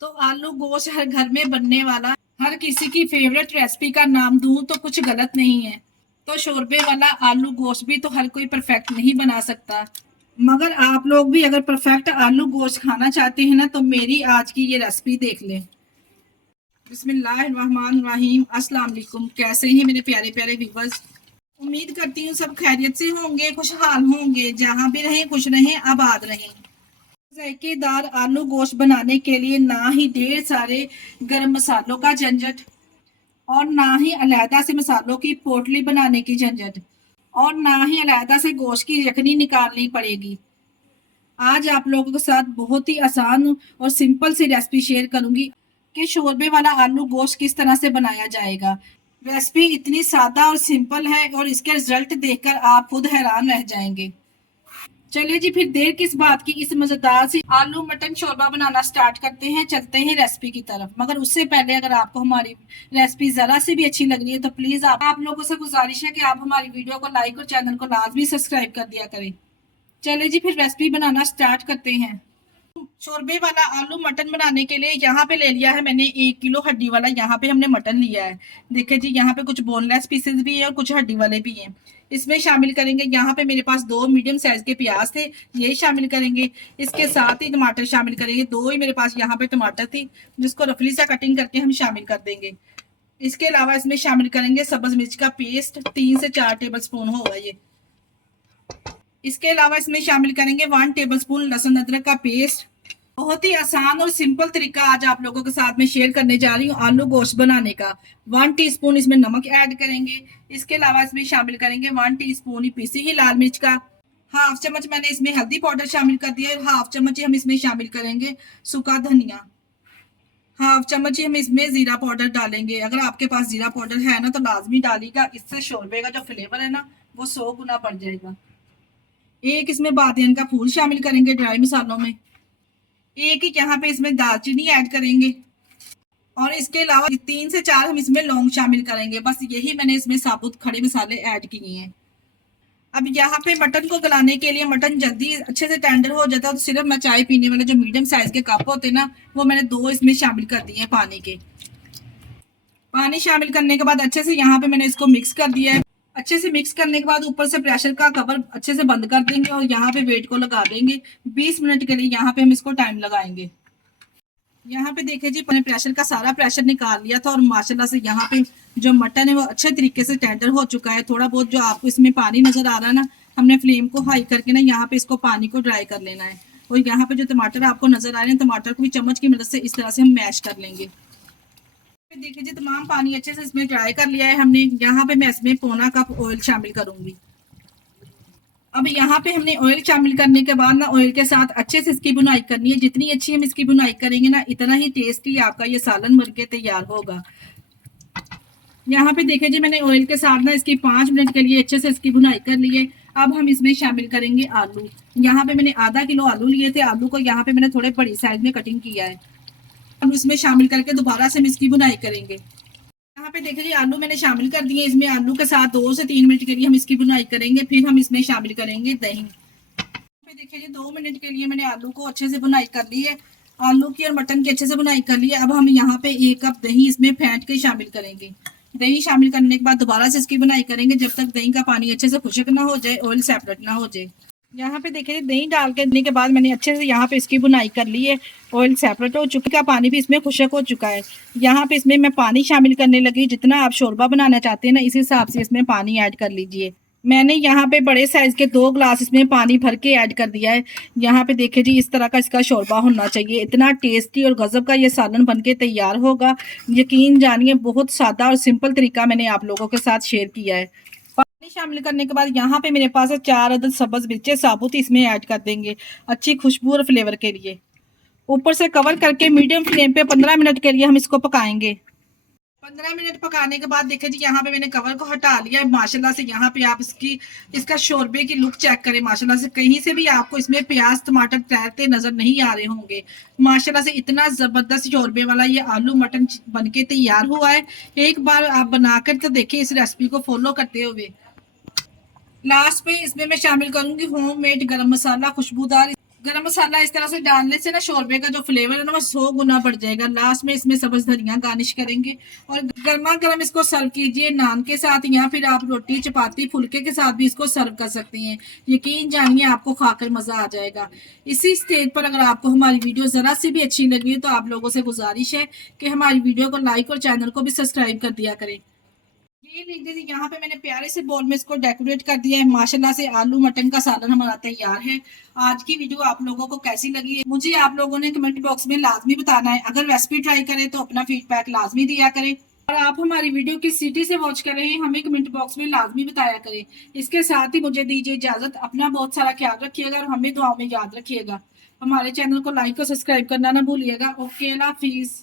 तो आलू गोश्त हर घर में बनने वाला हर किसी की फेवरेट रेसिपी का नाम दूं तो कुछ गलत नहीं है। तो शोरबे वाला आलू गोश्त भी तो हर कोई परफेक्ट नहीं बना सकता। मगर आप लोग भी अगर परफेक्ट आलू गोश्त खाना चाहते हैं ना तो मेरी आज की ये रेसिपी देख लें। बिस्मिल्लाहिर्रहमानिर्रहीम। अस्सलाम वालेकुम। कैसे हैं मेरे प्यारे प्यारे व्यूवर्स। उम्मीद करती हूँ सब खैरियत से होंगे, खुशहाल होंगे, जहाँ भी रहें खुश रहें, आबाद रहें। जायकेदार आलू गोश्त बनाने के लिए ना ही ढेर सारे गरम मसालों का झंझट और ना ही अलैदा से मसालों की पोटली बनाने की झंझट और ना ही अलैदा से गोश्त की यखनी निकालनी पड़ेगी। आज आप लोगों के साथ बहुत ही आसान और सिंपल सी रेसिपी शेयर करूंगी कि शोरबे वाला आलू गोश्त किस तरह से बनाया जाएगा। रेसिपी इतनी सादा और सिंपल है और इसके रिजल्ट देखकर आप खुद हैरान रह जाएंगे। चलिए जी, फिर देर किस बात की, इस मजेदार सी आलू मटन शोरबा बनाना स्टार्ट करते हैं। चलते हैं रेसिपी की तरफ। मगर उससे पहले अगर आपको हमारी रेसिपी जरा सी भी अच्छी लग रही है तो प्लीज आप लोगों से गुजारिश है कि आप हमारी वीडियो को लाइक और चैनल को लाजमी सब्सक्राइब कर दिया करें। चलिए जी, फिर रेसिपी बनाना स्टार्ट करते हैं। शोरबे वाला आलू मटन बनाने के लिए यहाँ पे ले लिया है मैंने 1 किलो हड्डी वाला। यहाँ पे हमने मटन लिया है। देखिए जी, यहाँ पे कुछ बोनलेस पीसेस भी है और कुछ हड्डी वाले भी हैं। इसमें शामिल करेंगे, यहाँ पे मेरे पास 2 मीडियम साइज के प्याज थे, ये शामिल करेंगे। इसके साथ ही टमाटर शामिल करेंगे। 2 ही मेरे पास यहाँ पे टमाटर थी जिसको रफली सा कटिंग करके हम शामिल कर देंगे। इसके अलावा इसमें शामिल करेंगे सब्ज मिर्च का पेस्ट, 3 से 4 टेबल स्पून होगा ये। इसके अलावा इसमें शामिल करेंगे 1 टेबल स्पून लहसुन अदरक का पेस्ट। बहुत ही आसान और सिंपल तरीका आज आप लोगों के साथ में शेयर करने जा रही हूँ आलू गोश्त बनाने का। 1 टीस्पून इसमें नमक ऐड करेंगे। इसके अलावा इसमें शामिल करेंगे 1 टीस्पून ही पिसी हुई लाल मिर्च का। हाफ चम्मच मैंने इसमें हल्दी पाउडर शामिल कर दिया है। हाफ चम्मच ही हम इसमें शामिल करेंगे सूखा धनिया। हाफ चम्मच ही हम इसमें जीरा पाउडर डालेंगे। अगर आपके पास जीरा पाउडर है ना तो लाजमी डालिएगा, इससे शोरबे का जो फ्लेवर है ना वो 100 गुना बढ़ जाएगा। एक इसमें बादियान का फूल शामिल करेंगे ड्राई मसालों में। एक ही यहाँ पे इसमें दालचीनी ऐड करेंगे और इसके अलावा 3 से 4 हम इसमें लौंग शामिल करेंगे। बस यही मैंने इसमें साबुत खड़े मसाले ऐड किए हैं। अब यहाँ पे मटन को गलाने के लिए, मटन जल्दी अच्छे से टेंडर हो जाता है तो सिर्फ मैं चाय पीने वाले जो मीडियम साइज के कप होते हैं ना वो मैंने 2 इसमें शामिल कर दिए हैं पानी के। पानी शामिल करने के बाद अच्छे से यहाँ पे मैंने इसको मिक्स कर दिया है। अच्छे से मिक्स करने के बाद ऊपर से प्रेशर का कवर अच्छे से बंद कर देंगे और यहाँ पे वेट को लगा देंगे 20 मिनट के लिए। यहाँ पे हम इसको टाइम लगाएंगे। यहाँ पे देखिए जी, मैंने प्रेशर का सारा प्रेशर निकाल लिया था और माशाल्लाह से यहाँ पे जो मटन है वो अच्छे तरीके से टेंडर हो चुका है। थोड़ा बहुत जो आपको इसमें पानी नजर आ रहा है ना, हमने फ्लेम को हाई करके ना यहाँ पे इसको पानी को ड्राई कर लेना है। और यहाँ पे जो टमाटर आपको नजर आ रहे हैं, टमाटर को भी चम्मच की मदद से इस तरह से हम मैश कर लेंगे। देखिए जी, तमाम पानी अच्छे से इसमें ड्राई कर लिया है हमने। यहाँ पे मैं इसमें पौना कप ऑयल शामिल करूंगी। अब यहाँ पे हमने ऑयल शामिल करने के बाद ना ऑयल के साथ अच्छे से इसकी बुनाई करनी है। जितनी अच्छी हम इसकी बुनाई करेंगे ना इतना ही टेस्टी आपका ये सालन बन के तैयार होगा। यहाँ पे देखिए जी, मैंने ऑयल के साथ ना इसकी 5 मिनट के लिए अच्छे से इसकी बुनाई कर ली है। अब हम इसमें शामिल करेंगे आलू। यहाँ पे मैंने आधा किलो आलू लिए थे। आलू को यहाँ पे मैंने थोड़े बड़ी साइज में कटिंग किया है। हम इसमें शामिल करके दोबारा से हम इसकी बुनाई करेंगे। यहाँ पे देखिए जी, आलू मैंने शामिल कर दिए। इसमें आलू के साथ 2 से 3 मिनट के लिए हम इसकी बुनाई करेंगे। फिर हम इसमें शामिल करेंगे दही। देखिए जी, 2 मिनट के लिए मैंने आलू को अच्छे से बुनाई कर ली है। आलू की और मटन की अच्छे से बुनाई कर ली है। अब हम यहाँ पे 1 कप दही इसमें फेंट के शामिल करेंगे। दही शामिल करने के बाद दोबारा से इसकी बुनाई करेंगे जब तक दही का पानी अच्छे से खुश्क ना हो जाए, ऑयल सेपरेट ना हो जाए। यहाँ पे देखिए दही डाल के देने के बाद मैंने अच्छे से यहाँ पे इसकी बुनाई कर ली है। ऑयल सेपरेट हो चुकी का पानी भी इसमें खुश्क हो चुका है। यहाँ पे इसमें मैं पानी शामिल करने लगी। जितना आप शोरबा बनाना चाहते हैं ना इस हिसाब से इसमें पानी ऐड कर लीजिए। मैंने यहाँ पे बड़े साइज के 2 ग्लास इसमें पानी भर के ऐड कर दिया है। यहाँ पे देखिए जी, इस तरह का इसका शोरबा होना चाहिए। इतना टेस्टी और गजब का ये सालन बन के तैयार होगा। यकीन जानिए, बहुत सादा और सिंपल तरीका मैंने आप लोगों के साथ शेयर किया है। पानी शामिल करने के बाद यहाँ पे मेरे पास 4 अदद सब्ज मिर्चें साबुत इसमें ऐड कर देंगे अच्छी खुशबू और फ्लेवर के लिए। ऊपर से कवर करके मीडियम फ्लेम पे 15 मिनट के लिए हम इसको पकाएंगे। 15 मिनट पकाने के बाद देखिए जी, यहाँ पे मैंने कवर को हटा लिया है। माशाल्लाह से यहाँ पे आप इसका शोरबे की लुक चेक करें। माशाल्लाह से कहीं से भी आपको इसमें प्याज टमाटर तैरते नजर नहीं आ रहे होंगे। माशाल्लाह से इतना जबरदस्त शोरबे वाला ये आलू मटन बनके तैयार हुआ है। एक बार आप बनाकर तो देखिए इस रेसिपी को फॉलो करते हुए। लास्ट पे इसमें मैं शामिल करूंगी होममेड गरम मसाला, खुशबूदार गरम मसाला इस तरह से डालने से ना शोरबे का जो फ्लेवर है ना वो 100 गुना बढ़ जाएगा। लास्ट में इसमें सब्ज धनिया गार्निश करेंगे और गर्मा गर्म इसको सर्व कीजिए नान के साथ, या फिर आप रोटी चपाती फुल्के के साथ भी इसको सर्व कर सकती हैं। यकीन जानिए आपको खाकर मजा आ जाएगा। इसी स्टेज पर अगर आपको हमारी वीडियो जरा सी भी अच्छी लगी तो आप लोगों से गुजारिश है कि हमारी वीडियो को लाइक और चैनल को भी सब्सक्राइब कर दिया करें। ये लीजिए, यहाँ पे मैंने प्यारे से बोल में इसको डेकोरेट कर दिया है। माशाल्लाह से आलू मटन का सालन हमारा तैयार है। आज की वीडियो आप लोगों को कैसी लगी है मुझे आप लोगों ने कमेंट बॉक्स में लाजमी बताना है। अगर रेसिपी ट्राई करें तो अपना फीडबैक लाजमी दिया करें, और आप हमारी वीडियो किस सिटी से वॉच कर रहे हैं हमें कमेंट बॉक्स में लाजमी बताया करें। इसके साथ ही मुझे दीजिए इजाजत। अपना बहुत सारा ख्याल रखिएगा और हमें दुआओं में याद रखिएगा। हमारे चैनल को लाइक और सब्सक्राइब करना ना भूलिएगा। ओके, अल्लाह हाफिज।